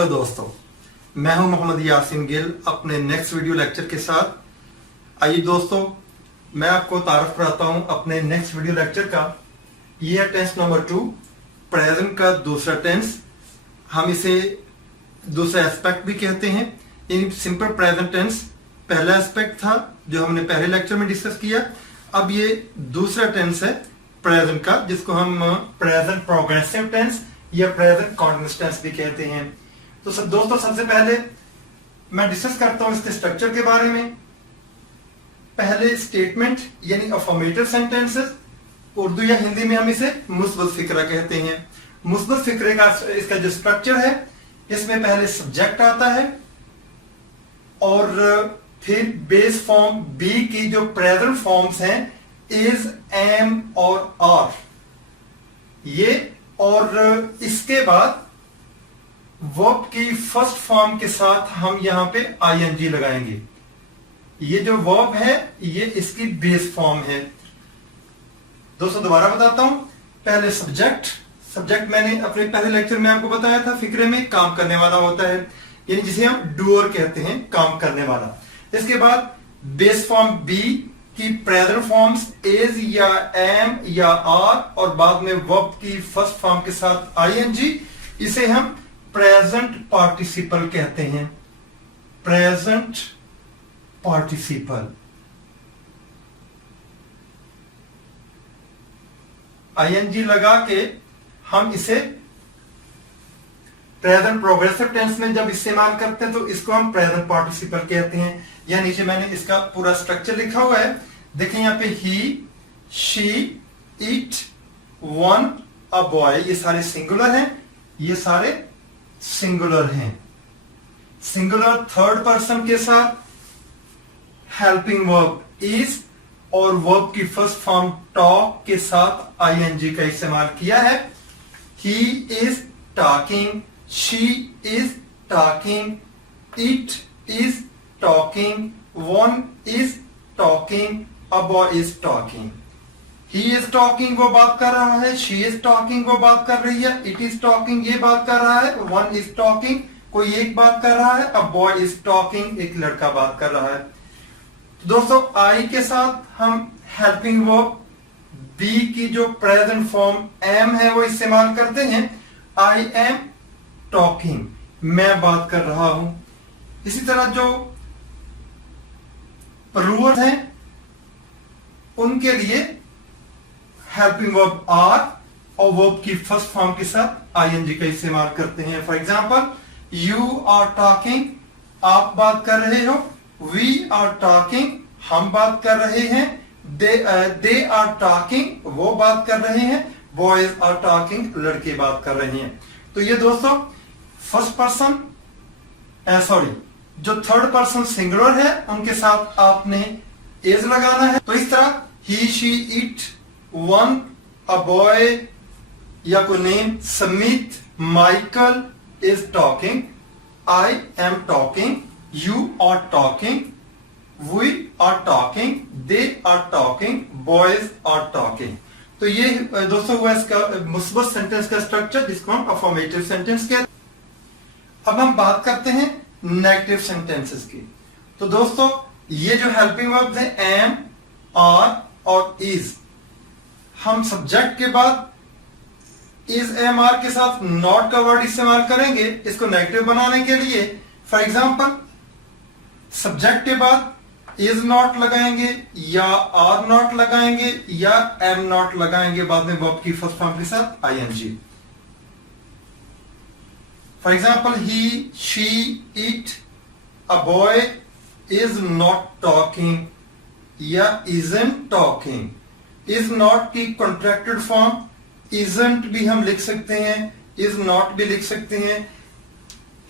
Hello दोस्तों, मैं हूं मोहम्मद यासीन गिल अपने नेक्स्ट वीडियो लेक्चर के साथ। आइए दोस्तों, मैं आपको तारुफ कराता हूं अपने नेक्स्ट वीडियो लेक्चर का। ये है टेंस नंबर 2, प्रेजेंट का दूसरा टेंस। हम इसे दूसरा एस्पेक्ट भी कहते हैं। इन सिंपल प्रेजेंट टेंस पहला एस्पेक्ट था जो हमने पहले लेक्चर में डिस्कस किया। अब ये दूसरा टेंस है प्रेजेंट का, जिसको हम प्रेजेंट प्रोग्रेसिव टेंस या प्रेजेंट कॉन्टिन्यूअस टेंस भी कहते हैं। तो दोस्तों, सबसे पहले मैं डिस्कस करता हूं इसके स्ट्रक्चर के बारे में। पहले स्टेटमेंट यानी अफर्मेटिव सेंटेंसेस, उर्दू या हिंदी में हम इसे मुस्बत फिक्रा कहते हैं। मुस्बत फिक्रे का इसका जो स्ट्रक्चर है, इसमें पहले सब्जेक्ट आता है और फिर बेस फॉर्म बी की जो प्रेजेंट फॉर्म्स हैं इज, एम और आर, ये, और इसके बाद वर्ब की फर्स्ट फॉर्म के साथ हम यहां पे आईएनजी लगाएंगे। ये जो वर्ब है ये इसकी बेस फॉर्म है। दोस्तों दोबारा बताता हूं, पहले सब्जेक्ट मैंने अपने पहले लेक्चर में आपको बताया था, फिक्रे में काम करने वाला होता है, यानी जिसे हम डूअर कहते हैं, काम करने वाला। इसके बाद बेस फॉर्म बी की प्रेजेंट फॉर्म्स इज या एम या आर, और बाद में वर्ब की फर्स्ट फॉर्म के साथ आईएनजी, इसे हम प्रेजेंट पार्टिसिपल कहते हैं। Present participle. आईएनजी लगा के हम इसे प्रेजेंट प्रोग्रेसिव टेंस में जब इस्तेमाल करते हैं तो इसको हम प्रेजेंट पार्टिसिपल कहते हैं। या नीचे मैंने इसका पूरा स्ट्रक्चर लिखा हुआ है, देखें यहां पे he, she, it, one, a boy, ये सारे सिंगुलर हैं, ये सारे सिंगुलर हैं। सिंगुलर थर्ड पर्सन के साथ हेल्पिंग वर्ब इज, और वर्ब की फर्स्ट फॉर्म टॉक के साथ आईएनजी का इस्तेमाल किया है। He is talking, she is talking, it is talking, one is talking, a boy is talking. He is talking, वो बात कर रहा है, शी इज टॉकिंग, वो बात कर रही है, इट इज टॉकिंग, ये बात कर रहा है, वन इज टॉकिंग, कोई एक बात कर रहा है, अ बॉय इज टॉकिंग, एक लड़का बात कर रहा है। तो दोस्तों, आई के साथ हम हेल्पिंग वर्ब बी की जो प्रेजेंट फॉर्म एम है वो इस्तेमाल करते हैं। आई एम टॉकिंग, मैं बात कर रहा हूं। इसी तरह जो प्लूरल हैं उनके लिए हेल्पिंग वर्ब आर और वर्ब की फर्स्ट फॉर्म के साथ आईएनजी का इस्तेमाल करते हैं। For example, you are talking, आप बात कर रहे हो, वी आर टॉकिंग, हम बात कर रहे हैं, दे आर टॉकिंग, वो बात कर रहे हैं, बॉयज आर टॉकिंग, लड़के बात कर रहे हैं। तो ये दोस्तों फर्स्ट पर्सन जो थर्ड पर्सन सिंगुलर है उनके साथ आपने इज लगाना है। तो इस तरह he, she, it, one, a boy, या कोई name, Samit, Michael is talking, I am talking, you are talking, we are talking, they are talking, boys are talking. तो ये दोस्तों हुआ इसका मुस्बत सेंटेंस का स्ट्रक्चर, जिसको हम अफर्मेटिव सेंटेंस कहते हैं। अब हम बात करते हैं नेगेटिव सेंटेंसेस की। तो दोस्तों, ये जो हेल्पिंग वर्ब्स हैं एम, आर और इज, हम सब्जेक्ट के बाद इज, एम, आर के साथ नॉट का वर्ड इस्तेमाल करेंगे इसको नेगेटिव बनाने के लिए। फॉर एग्जांपल, सब्जेक्ट के बाद इज नॉट लगाएंगे या आर नॉट लगाएंगे या एम नॉट लगाएंगे, बाद में वर्ब की फर्स्ट फॉर्म के साथ ING. For example, he, she, it, a boy is not talking या इजंट टॉकिंग। इज नॉट की कॉन्ट्रैक्टेड फॉर्म इजंट भी हम लिख सकते हैं, इज नॉट भी लिख सकते हैं।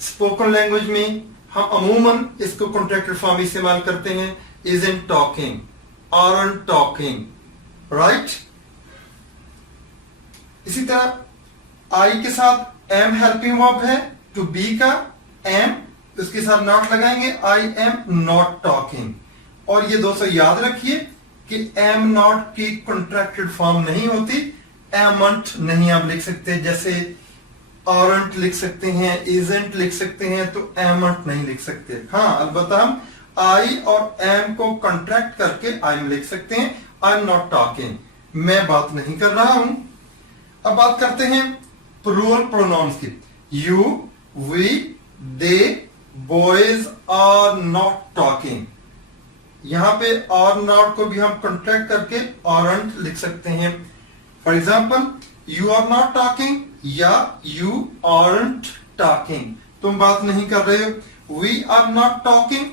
स्पोकन लैंग्वेज में हम अमूमन इसको कॉन्ट्रैक्टेड फॉर्म इस्तेमाल करते हैं, isn't talking, aren't talking, right. इसी तरह आई के साथ एम हेल्पिंग वर्ब है, टू बी का एम, उसके साथ नॉट लगाएंगे, आई एम नॉट टॉकिंग। और ये दोस्तों याद रखिए कि एम नॉट की कॉन्ट्रैक्टेड फॉर्म नहीं होती, एमंट नहीं आप लिख सकते, जैसे aren't लिख सकते हैं, isn't लिख सकते हैं, तो amn't नहीं लिख सकते। हाँ, अलबत्ता हम I और am को कंट्रैक्ट करके I'm लिख सकते हैं। I'm not talking, मैं बात नहीं कर रहा हूं। अब बात करते हैं प्लूरल प्रोनाउंस की। You, we, they, boys are not talking। यहां पे are not को भी हम कंट्रैक्ट करके aren't लिख सकते हैं। For example, you are not talking या you aren't talking, तुम बात नहीं कर रहे हो। We are not talking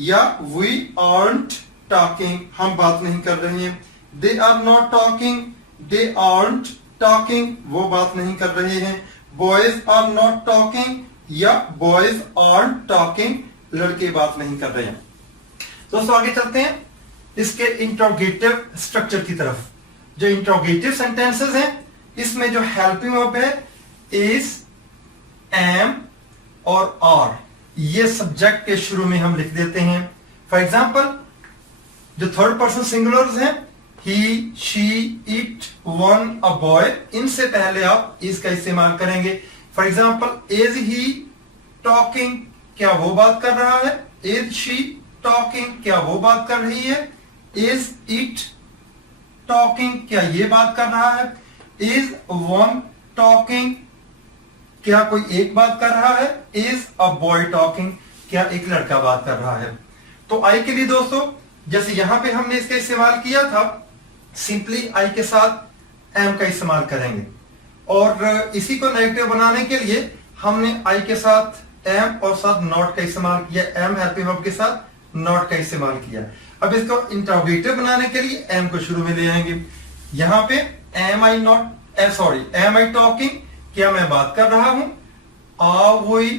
या we aren't talking, हम बात नहीं कर रहे हैं। They are not talking, they aren't talking, वो बात नहीं कर रहे हैं। Boys are not talking या boys aren't talking, लड़के बात नहीं कर रहे हैं। दोस्तों आगे चलते हैं इसके इंट्रोगेटिव स्ट्रक्चर की तरफ। जो इंट्रोगेटिव सेंटेंसेस हैं, इसमें जो हेल्पिंग वर्ब है इज, एम और आर, ये सब्जेक्ट के शुरू में हम लिख देते हैं। फॉर एग्जाम्पल, जो थर्ड पर्सन सिंगुलर्स हैं, he, she, it, one, a boy, इनसे पहले आप इज का इस्तेमाल करेंगे। For example, is he talking, क्या वो बात कर रहा है? इज शी टॉकिंग, क्या वो बात कर रही है? इज इट टॉकिंग, क्या ये बात कर रहा है? इज वन टॉकिंग, क्या कोई एक बात कर रहा है? इज अ बॉय टॉकिंग, क्या एक लड़का बात कर रहा है? तो आई के लिए दोस्तों, जैसे यहां पे हमने इसका इस्तेमाल किया था, सिंपली आई के साथ एम का इस्तेमाल करेंगे। और इसी को नेगेटिव बनाने के लिए हमने आई के साथ एम और साथ नॉट का इस्तेमाल किया। एम हेल्पिंग वर्ब के साथ नॉट का इस्तेमाल किया। अब इसको इंट्रोगेटिव बनाने के लिए एम को शुरू में ले आएंगे। यहां पे एम आई टॉकिंग, क्या मैं बात कर रहा हूं? Are we,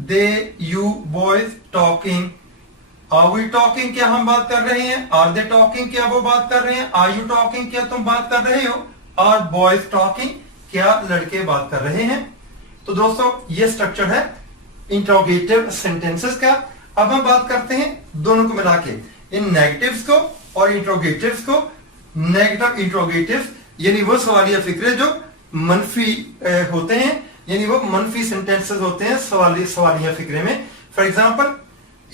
they, you, boys talking, are we talking, क्या हम बात कर रहे हैं? आर दे टॉकिंग, क्या वो बात कर रहे हैं? आर यू टॉकिंग, क्या तुम बात कर रहे हो? आर बॉयज टॉकिंग, क्या लड़के बात कर रहे हैं? तो दोस्तों ये स्ट्रक्चर है इंट्रोगेटिव सेंटेंसेस का। अब हम बात करते हैं दोनों को मिला के, इन नेगेटिव्स को और इंट्रोगेटिव्स को। नेगेटिव इंट्रोगेटिव्स यानी वो सवालिया फिक्रे जो मनफी होते हैं, यानी वो मनफी सेंटेंसेस होते हैं सवालिया फिक्रे में। For example,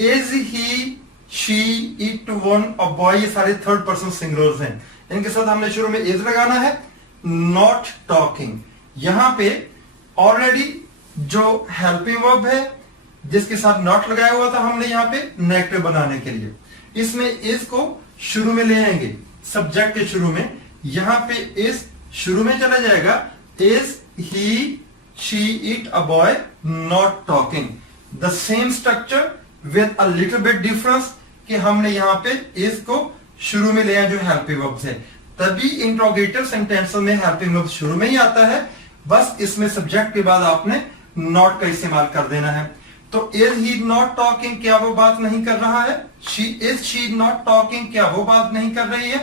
is he, she, it, one, a boy, ये सारे थर्ड पर्सन सिंगुलर्स हैं। इनके साथ हमने शुरू में इज लगाना है। नॉट टॉकिंग, यहां पे ऑलरेडी जो हेल्पिंग वर्ब है जिसके साथ नॉट लगाया हुआ था, हमने यहाँ पे नेगेटिव बनाने के लिए इसमें इज को शुरू में ले आएंगे, सब्जेक्ट के शुरू में। यहां पे इज शुरू में चला जाएगा। Is he, she, it, a boy not talking. The same structure with a little bit difference कि हमने यहां पे इज को शुरू में ले आए जो हेल्पिंग वर्ब है। तभी इंट्रोगेटिव सेंटेंस में हेल्पिंग वर्ब शुरू में ही आता है, बस इसमें सब्जेक्ट के बाद आपने नॉट का इस्तेमाल कर देना है। तो इज ही नॉट टॉकिंग, क्या वो बात नहीं कर रहा है? इज शी नॉट टॉकिंग, क्या वो बात नहीं कर रही है?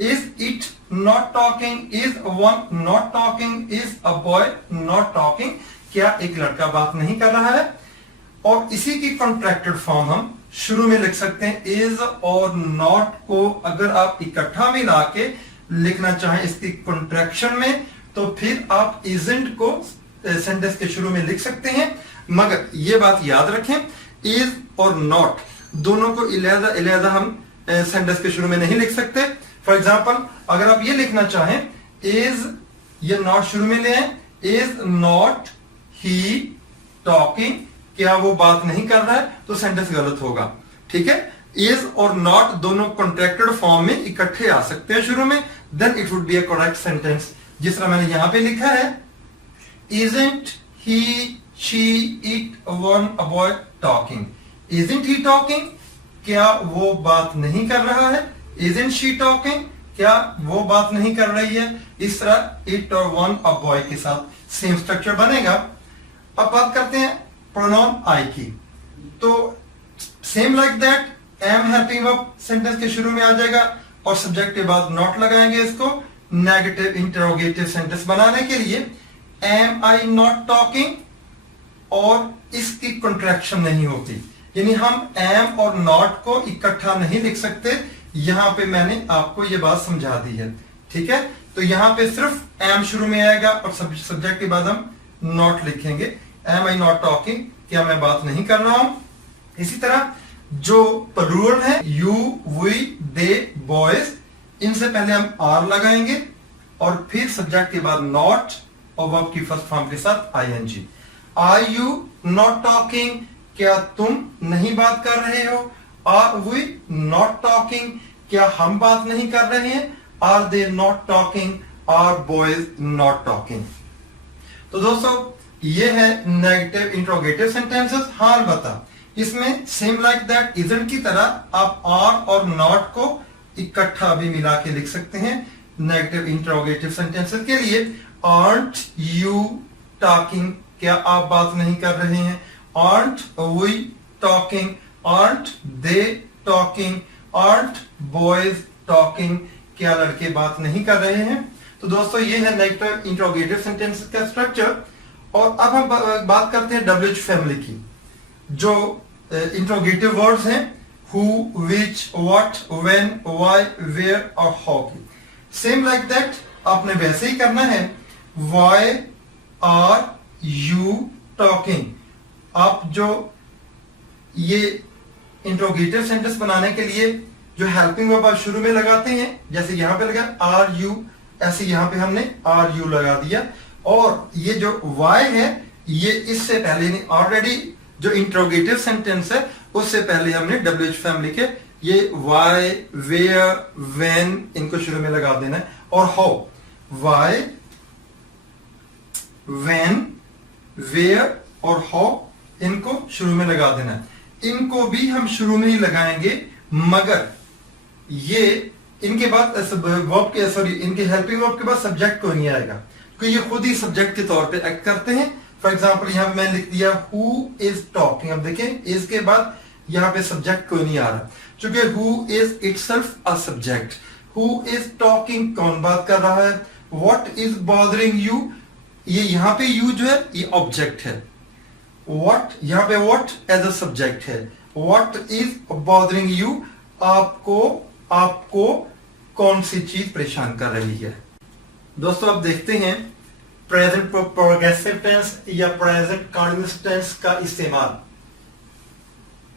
Is it not talking, is one not talking, is a boy not talking, क्या एक लड़का बात नहीं कर रहा है? और इसी की कॉन्ट्रैक्टेड फॉर्म हम शुरू में लिख सकते हैं। इज और नॉट को अगर आप इकट्ठा मिला के लिखना चाहें इसकी कॉन्ट्रैक्शन में, तो फिर आप इजंट को सेंटेंस के शुरू में लिख सकते हैं। मगर ये बात याद रखें, इज और नॉट दोनों को इलेदा हम सेंटेंस के शुरू में नहीं लिख सकते। फॉर एग्जाम्पल, अगर आप ये लिखना चाहें, इज ये नॉट शुरू में ले आए, इज नॉट ही टॉकिंग, क्या वो बात नहीं कर रहा है, तो सेंटेंस गलत होगा। ठीक है, इज और नॉट दोनों कॉन्ट्रैक्टेड फॉर्म में इकट्ठे आ सकते हैं शुरू में, then it would be a correct sentence. जिस तरह मैंने यहां पे लिखा है, isn't he, she, it, one, a boy talking, isn't he talking, क्या वो बात नहीं कर रहा है? isn't she talking, क्या वो बात नहीं कर रही है? इस तरह it और one, a boy के साथ सेम स्ट्रक्चर बनेगा। अब बात करते हैं प्रोनाउन I की। तो same like that, am helping verb sentence के शुरू में आ जाएगा और सब्जेक्ट के बाद नॉट लगाएंगे। इसको नेगेटिव इंटरोगेटिव सेंटेंस बनाने के लिए एम आई नॉट टॉकिंग, और इसकी कॉन्ट्रैक्शन नहीं होती, यानी हम एम और नॉट को इकट्ठा नहीं लिख सकते। यहां पे मैंने आपको ये बात समझा दी है। ठीक है, तो यहां पे सिर्फ एम शुरू में आएगा और सब्जेक्ट के बाद हम नॉट लिखेंगे। एम आई नॉट टॉकिंग, क्या मैं बात नहीं कर रहा हूं। इसी तरह जो प्लूरल है यू, वी, दे, बॉयज, इनसे पहले हम आर लगाएंगे और फिर सब्जेक्ट के बाद नॉट और वर्ब की फर्स्ट फॉर्म के साथ ING. Are you not talking, क्या तुम नहीं बात कर रहे हो। आर वी नॉट टॉकिंग, क्या हम बात नहीं कर रहे हैं। Are they not talking, are boys not talking. तो दोस्तों ये है नेगेटिव इंट्रोगेटिव सेंटेंसेस। हाँ बता, इसमें सेम लाइक दैट इजंट की तरह आप आर और नॉट को इकट्ठा भी मिला के लिख सकते हैं नेगेटिव इंट्रोगेटिव सेंटेंसेस के लिए। आर्ट यू टॉकिंग, क्या आप बात नहीं कर रहे हैं। Aren't we talking, aren't they talking, aren't boys talking, क्या लड़के बात नहीं कर रहे हैं। तो दोस्तों ये है नेगेटिव इंट्रोगेटिव सेंटेंसेस का स्ट्रक्चर। और अब हम बात करते हैं WH फैमिली की। जो इंट्रोगेटिव वर्ड्स हैं who, which, what, when, why, where और हाउ की, सेम लाइक दैट आपने वैसे ही करना है। व्हाई आर यू टॉकिंग, आप जो ये इंट्रोगेटिव सेंटेंस बनाने के लिए जो हेल्पिंग वर्ब आप शुरू में लगाते हैं, जैसे यहां पे लगा आर यू, ऐसे यहां पे हमने आर यू लगा दिया। और ये जो वाई है ये इससे पहले ऑलरेडी जो इंट्रोगेटिव सेंटेंस है उससे पहले हमने WH फैमिली के ये वाई, वेयर, व्हेन इनको शुरू में लगा देना है। और हाउ, वाई, व्हेन, वेयर और हाउ इनको शुरू में लगा देना है। इनको भी हम शुरू में ही लगाएंगे, मगर ये इनके बाद वर्ब के इनके हेल्पिंग वर्ब के बाद सब्जेक्ट को नहीं आएगा, क्योंकि ये खुद ही सब्जेक्ट के तौर पे एक्ट करते हैं। फॉर एग्जाम्पल यहां पे मैंने लिख दिया हु इज टॉकिंग। अब देखें इसके बाद यहां पे सब्जेक्ट कोई नहीं आ रहा, क्योंकि who is itself a subject. Who is talking, कौन बात कर रहा है। व्हाट इज बॉदरिंग यू, ये यहां पे यू जो है ये ऑब्जेक्ट है। व्हाट, यहां पे व्हाट एज अ सब्जेक्ट है। व्हाट इज बॉदरिंग यू, आपको कौन सी चीज परेशान कर रही है। दोस्तों अब देखते हैं प्रेजेंट प्रोग्रेसिव टेंस या प्रेजेंट कंटीन्यूअस टेंस का इस्तेमाल,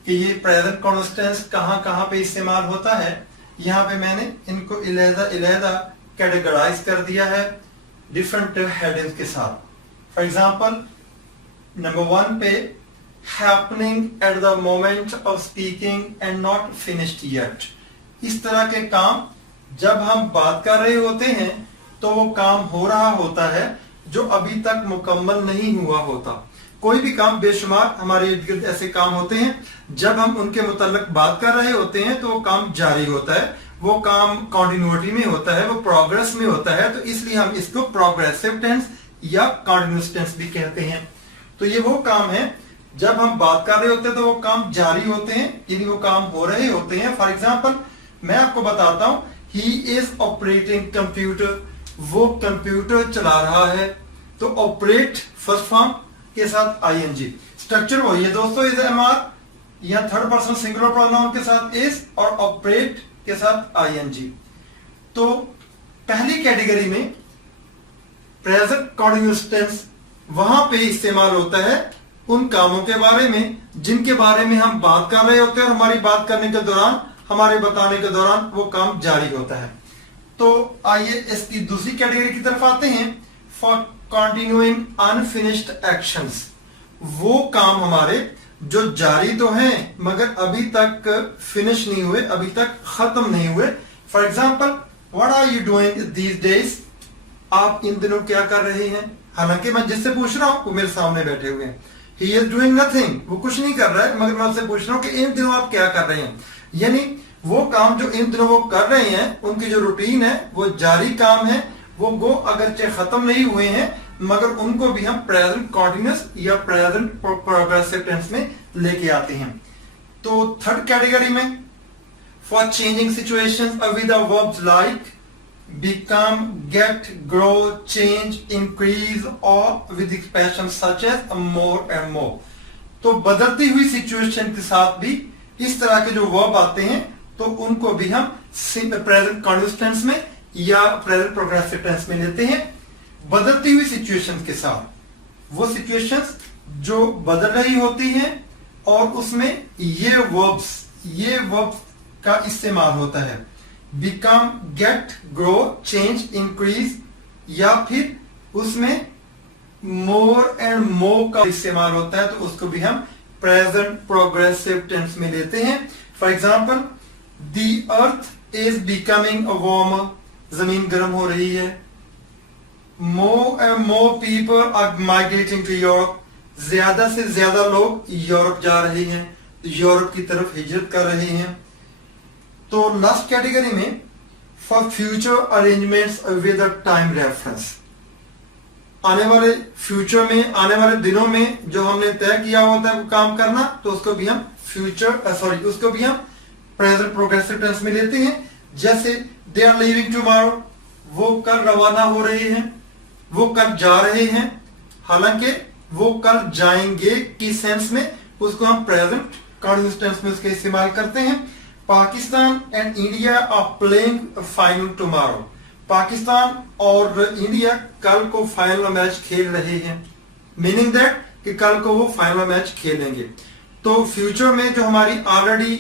कि ये प्रेजेंट कंटीन्यूअस टेंस कहां पे इस्तेमाल होता है। यहां पे मैंने इनको इलेदा कैटेगराइज कर दिया है डिफरेंट हेडिंग्स के साथ। फॉर एग्जांपल नंबर 1 पे happening at the moment of speaking and not finished yet. इस तरह के काम जब हम बात कर रहे होते हैं तो वो काम हो रहा होता है जो अभी तक मुकम्मल नहीं हुआ होता। कोई भी काम, बेशुमार हमारे इर्द गिर्द ऐसे काम होते हैं जब हम उनके मुताल्लिक बात कर रहे होते हैं तो वो काम जारी होता है, वो काम कंटिन्यूटी में होता है, वो प्रोग्रेस में होता है। तो इसलिए हम इसको प्रोग्रेसिव टेंस या कंटीन्यूअस टेंस भी कहते हैं। तो ये वो काम है जब हम बात कर रहे होते हैं तो वो काम जारी होते हैं, यानी वो काम हो रहे होते हैं। फॉर एग्जाम्पल मैं आपको बताता हूं, ही इज ऑपरेटिंग कंप्यूटर, वो कंप्यूटर चला रहा है। तो ऑपरेट फर्स्ट फॉर्म के साथ आईएनजी, स्ट्रक्चर वही है दोस्तों, इज एमआर या थर्ड पर्सन सिंगुलर प्रोनाउन के साथ इज और ऑपरेट के साथ आईएनजी। तो पहली कैटेगरी में प्रेजेंट कंटीन्यूअस टेंस वहां पे इस्तेमाल होता है उन कामों के बारे में जिनके बारे में हम बात कर रहे होते हैं और हमारी बात करने के दौरान, हमारे बताने के दौरान वो काम जारी होता है। तो आइए इसकी दूसरी कैटेगरी की तरफ आते हैं। फॉर कंटिन्यूइंग अनफिनिश्ड एक्शंस, वो काम हमारे जो जारी तो हैं मगर अभी तक फिनिश नहीं हुए, अभी तक खत्म नहीं हुए। For example what are you doing these days, आप इन दिनों क्या कर रहे हैं। हालांकि मैं जिससे पूछ रहा हूं वो मेरे सामने बैठे हुए हैं। ही इज डूइंग नथिंग, वो कुछ नहीं कर रहा है, मगर मैं उससे पूछ रहा हूं कि इन दिनों आप क्या कर रहे हैं। यानी वो काम जो इन दिनों वो कर रहे हैं, उनकी जो रूटीन है वो जारी काम है, वो अगरचे खत्म नहीं हुए हैं मगर उनको भी हम प्रेजेंट कंटीन्यूअस या प्रेजेंट प्रोग्रेसिव टेंस में लेके आते हैं। तो थर्ड कैटेगरी में for changing situations with verbs like become, get, grow, change, increase और with expressions such as more and more। तो बदलती हुई सिचुएशन के साथ भी इस तरह के जो वर्ब आते हैं तो उनको भी हम प्रेजेंट कंटीन्यूअस टेंस में या प्रेजेंट प्रोग्रेसिव टेंस में लेते हैं बदलती हुई सिचुएशन के साथ। वो सिचुएशंस जो बदल रही होती हैं और उसमें ये वर्ब्स का इस्तेमाल होता है। Become, get, grow, change, increase, या फिर उसमें मोर एंड मोर का इस्तेमाल होता है, तो उसको भी हम प्रेजेंट प्रोग्रेसिव टेंस में लेते हैं। For example, the earth is becoming a warmer, जमीन गर्म हो रही है। More and more people are migrating to Europe, ज्यादा से ज्यादा लोग यूरोप जा रहे हैं, यूरोप की तरफ हिजरत कर रहे हैं। तो लास्ट कैटेगरी में for future arrangements with a time reference, आने वाले फ्यूचर में, आने वाले दिनों में जो हमने तय किया होता है वो काम करना, तो उसको भी हम उसको भी हम प्रेजेंट प्रोग्रेसिव टेंस में लेते हैं। जैसे दे आर लीविंग टुमारो, वो कल रवाना हो रहे हैं, वो कल जा रहे हैं, हालांकि वो कल जाएंगे की सेंस में उसको हम प्रेजेंट कंटीन्यूअस टेंस में उसके इस्तेमाल करते हैं। Pakistan and India are playing final tomorrow, Pakistan और इंडिया कल को फाइनल मैच खेल रहे हैं, मीनिंग दैट कि कल को वो फाइनल मैच खेलेंगे। तो फ्यूचर में जो हमारी ऑलरेडी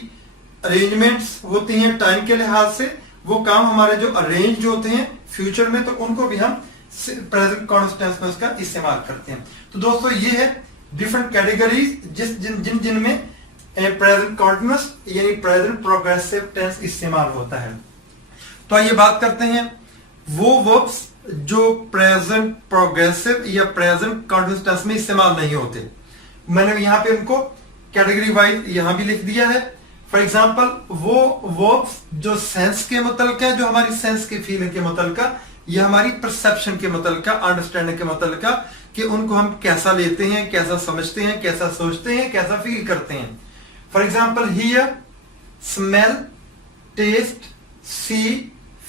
अरेंजमेंट्स होती हैं टाइम के लिहाज से, वो काम हमारे जो अरेंज होते हैं फ्यूचर में, तो उनको भी हम प्रेजेंट कंटीन्यूअस टेंस में उसका इस्तेमाल करते हैं। तो दोस्तों ये है डिफरेंट कैटेगरीज जिनमें प्रेजेंट कंटीन्यूअस यानी प्रेजेंट प्रोग्रेसिव टेंस इस्तेमाल होता है। तो आइए बात करते हैं वो वर्ब्स जो प्रेजेंट प्रोग्रेसिव या प्रेजेंट कंटीन्यूअस टेंस में इस्तेमाल नहीं होते। मैंने यहां पे उनको कैटेगरी वाइज यहां भी लिख दिया है। फॉर एग्जाम्पल, वो वर्ब्स जो सेंस के मुतल्लिक है, जो हमारी सेंस की फीलिंग के मुतल्लिक या हमारी परसेप्शन के मुतल्लिक, अंडरस्टैंडिंग के मुतल्लिक, कि उनको हम कैसा लेते हैं, कैसा समझते हैं, कैसा सोचते हैं, कैसा फील करते हैं। For example, hear, smell, taste, see,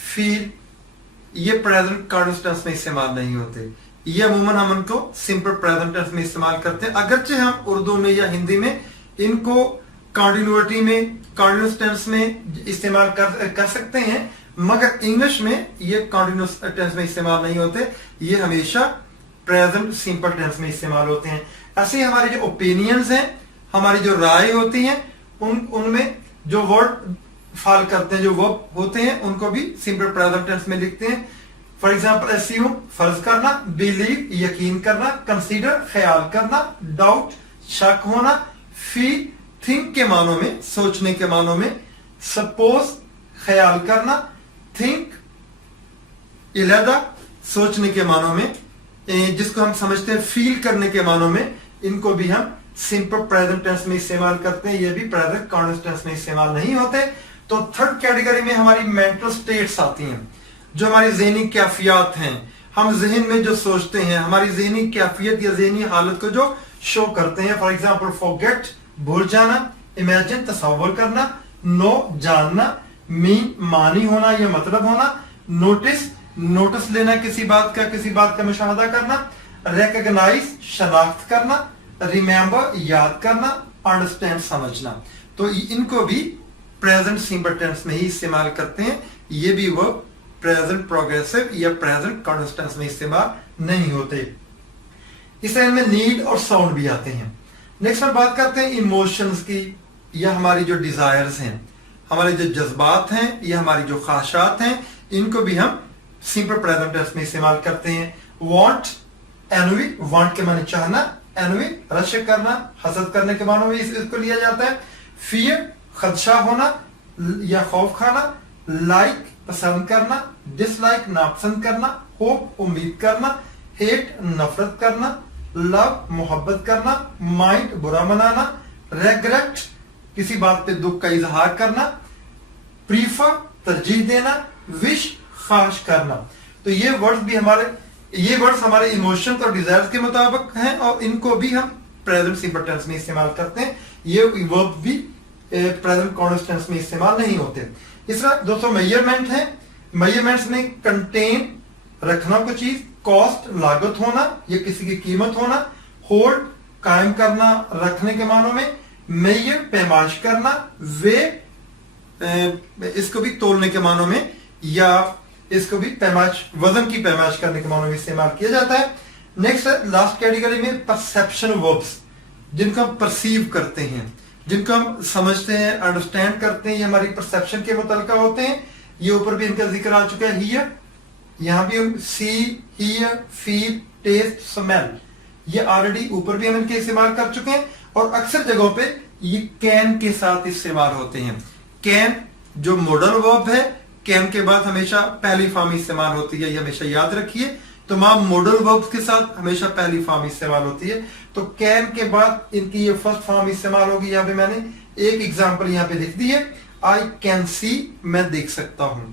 feel, ये प्रेजेंट कंटीन्यूअस टेंस में इस्तेमाल नहीं होते। ये अमूमन हम उनको सिंपल प्रेजेंट टेंस में इस्तेमाल करते हैं, अगरचे हम उर्दू में या हिंदी में इनको कंटिन्यूटी में, कंटीन्यूअस टेंस में इस्तेमाल कर सकते हैं, मगर इंग्लिश में ये कंटीन्यूअस टेंस में इस्तेमाल नहीं होते, ये हमेशा प्रेजेंट सिंपल टेंस में इस्तेमाल होते हैं। ऐसे ही हमारे जो ओपिनियंस हैं, हमारी जो राय होती हैं, उनमें जो वर्ड फॉल करते हैं, जो वर्ब होते हैं, उनको भी सिंपल प्रेजेंट टेंस में लिखते हैं। फॉर एग्जाम्पल, अस्यूम, फर्ज करना, बिलीव, यकीन करना, कंसीडर, ख्याल करना, डाउट, शक होना, फील, थिंक के मानों में, सोचने के मानों में, सपोज, ख्याल करना, थिंक, इरादा, सोचने के मानों में, जिसको हम समझते हैं फील करने के मानों में, इनको भी हम सिंपल प्रेजेंट टेंस में इस्तेमाल करते हैं। ये भी प्रेजेंट कंटीन्यूअस टेंस में इस्तेमाल नहीं होते। तो थर्ड कैटेगरी में हमारी मेंटल स्टेट्स आती हैं, जो हमारी ज़हनी कैफियत हैं, हम जहन में जो सोचते हैं, हमारी ज़हनी कैफियत या ज़हनी हालत को जो शो करते हैं। फॉर एग्जाम्पल, फॉरगेट, भूल जाना, इमेजिन, तस्वर करना, नो, जानना, मीन, मानी होना या मतलब होना, नोटिस, नोटिस लेना किसी बात का मुशाहदा करना, रिकॉग्नाइज, शनाख्त करना, रिमेंबर, याद करना, अंडरस्टैंड, समझना। तो इनको भी प्रेजेंट सिंपल टेंस में ही इस्तेमाल करते हैं। ये भी वो प्रेजेंट प्रोग्रेसिव या प्रेजेंट कंटीन्यूअस टेंस में इस्तेमाल नहीं होते। इस तरह में नीड और साउंड भी आते हैं। नेक्स्ट पर बात करते हैं इमोशंस की, या हमारी जो डिजायर्स हैं, हमारे जो जज्बात हैं, या हमारी जो ख्वाहिशात हैं, इनको भी हम सिंपल प्रेजेंट टेंस में इस्तेमाल करते हैं। वांट, एनवी, वांट के माने चाहना, एनवी रश्क करना, हसद करने के मानों में इसको लिया जाता है। फियर, खदशा होना या खौफ खाना, लाइक, पसंद करना, डिसलाइक, नापसंद करना, होप, उम्मीद करना, हेट, नफरत करना, लव, मोहब्बत करना, माइंड, बुरा मनाना, रेग्रेट, किसी बात पे दुख का इजहार करना, प्रीफर, तरजीह देना, विश, ख्वाहिश करना। तो ये वर्ड्स हमारे इमोशंस और डिजायर्स के मुताबिक हैं, और इनको भी हम प्रेजेंट सिंपल टेंस में इस्तेमाल करते हैं। ये वर्ब भी प्रेजेंट कंटीन्यूअस टेंस में इस्तेमाल नहीं होते। इस तरह दोस्तों मेजरमेंट है, मेजरमेंट्स में कंटेन, रखना को चीज, कॉस्ट, लागत होना या किसी की कीमत होना, होल्ड, कायम करना, रखने के मानों में, मेजर, पैमाइश करना, वे, इसको भी तोलने के मानों में, या इसको भी पैमाइश, वजन की पैमाइश करने के मानों में इस्तेमाल किया जाता है। नेक्स्ट है लास्ट कैटेगरी में परसेप्शन वर्ब्स, जिनको हम परसीव करते हैं, जिनको हम समझते हैं, अंडरस्टैंड करते हैं, ये हमारी परसेप्शन के मुतल्लिका होते हैं। ये ऊपर भी इनका जिक्र आ चुका है। हियर, यहाँ भी हम सी, हियर, फील, टेस्ट, स्मेल, ये ऑलरेडी ऊपर भी हम इनके इस्तेमाल कर चुके हैं। और अक्सर जगहों पे ये कैन के साथ इस्तेमाल होते हैं। कैन जो मॉडल वर्ब है, कैन के बाद हमेशा पहली फॉर्म इस्तेमाल होती है, ये हमेशा याद रखिए। तमाम मॉडल वर्ब्स के साथ हमेशा पहली फॉर्म इस्तेमाल होती है। तो कैन के बाद इनकी ये फर्स्ट फॉर्म इस्तेमाल होगी। यहाँ पे मैंने एक एग्जांपल यहाँ पे लिख दी है, आई कैन सी, मैं देख सकता हूं।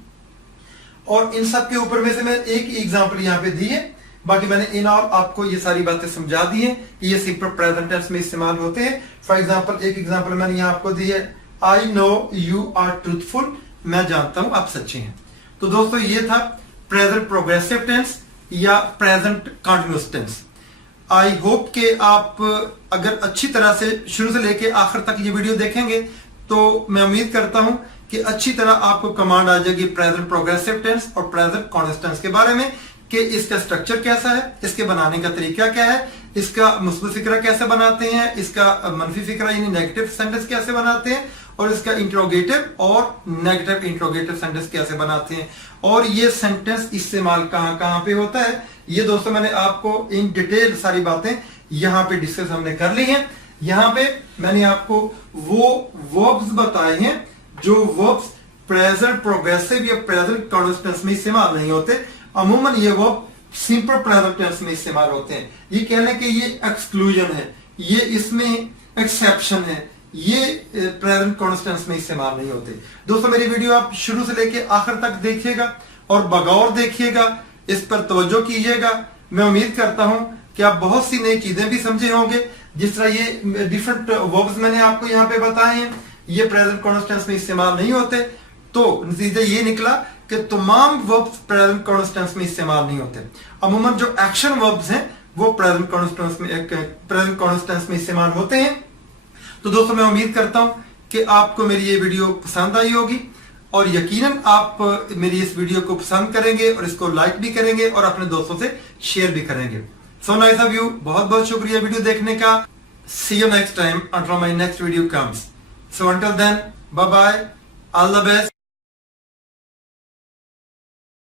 और इन सब के ऊपर में से मैं एक एग्जांपल यहाँ पे दी है, बाकी मैंने इन और आपको ये सारी बातें समझा दी हैं कि ये सिंपल प्रेजेंट टेंस में इस्तेमाल होते हैं। फॉर एग्जांपल एक एग्जांपल मैंने यहाँ आपको दी है, I know you are truthful, मैं जानता हूं आप सच्चे हैं। तो दोस्तों ये था प्रेजेंट प्रोग्रेसिव टेंस या present continuous tense. I hope कि आप अगर अच्छी तरह से शुरू से लेके आखिर तक ये वीडियो देखेंगे तो मैं उम्मीद करता हूं कि अच्छी तरह आपको कमांड आ जाएगी प्रेजेंट प्रोग्रेसिव टेंस और प्रेजेंट कंटीन्यूअस टेंस के बारे में, कि इसका स्ट्रक्चर कैसा है, इसके बनाने का तरीका क्या है, इसका मुस्बत फिक्रा कैसे बनाते हैं, इसका मनफी फिक्रा यानी नेगेटिव सेंटेंस कैसे बनाते हैं, और इसका इंट्रोगेटिव और नेगेटिव इंट्रोगेटिव सेंटेंस कैसे बनाते हैं, और ये सेंटेंस इस्तेमाल कहां कहां पे होता है। ये दोस्तों मैंने आपको इन डिटेल सारी बातें यहां पे डिस्कस हमने कर ली हैं। यहां पे मैंने आपको वो वर्ब्स बताए हैं जो वर्ब्स प्रेजेंट प्रोग्रेसिव या प्रेजेंट कंटीन्यूअस टेंस में इस्तेमाल नहीं होते। अमूमन ये वर्ब सिंपल प्रेजेंट टेंस में इस्तेमाल होते हैं। ये कहने के ये एक्सक्लूजन है, ये इसमें एक्सेप्शन है, ये प्रेजेंट कंटीन्यूअस टेंस में इस्तेमाल नहीं होते। दोस्तों मेरी वीडियो आप शुरू से लेके आखिर तक देखिएगा और बगौर देखिएगा, इस पर तवज्जो कीजिएगा। मैं उम्मीद करता हूं कि आप बहुत सी नई चीजें भी समझे होंगे। जिस तरह ये डिफरेंट वर्ब्स मैंने आपको यहाँ पे बताए हैं, ये प्रेजेंट कंटीन्यूअस टेंस में इस्तेमाल नहीं होते। तो नतीजा ये निकला कि तमाम वर्ब्स प्रेजेंट कंटीन्यूअस टेंस में इस्तेमाल नहीं होते। अमूमन जो एक्शन वर्ब्स हैं वो प्रेजेंट कंटीन्यूअस टेंस में इस्तेमाल होते हैं। तो दोस्तों मैं उम्मीद करता हूं कि आपको मेरी ये वीडियो पसंद आई होगी और यकीनन आप मेरी इस वीडियो को पसंद करेंगे और इसको लाइक भी करेंगे और अपने दोस्तों से शेयर भी करेंगे। सो नाइस ऑफ यू, बहुत बहुत शुक्रिया वीडियो देखने का। See you next time until my next video comes. So until then, bye bye, all the best.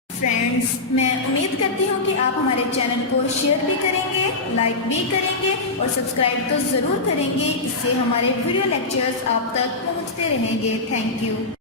Friends, मैं उम्मीद करती हूँ कि आप हमारे चैनल को शेयर भी करेंगे, लाइक भी करेंगे और सब्सक्राइब तो ज़रूर करेंगे। इससे हमारे वीडियो लेक्चर्स आप तक पहुँचते रहेंगे। Thank you.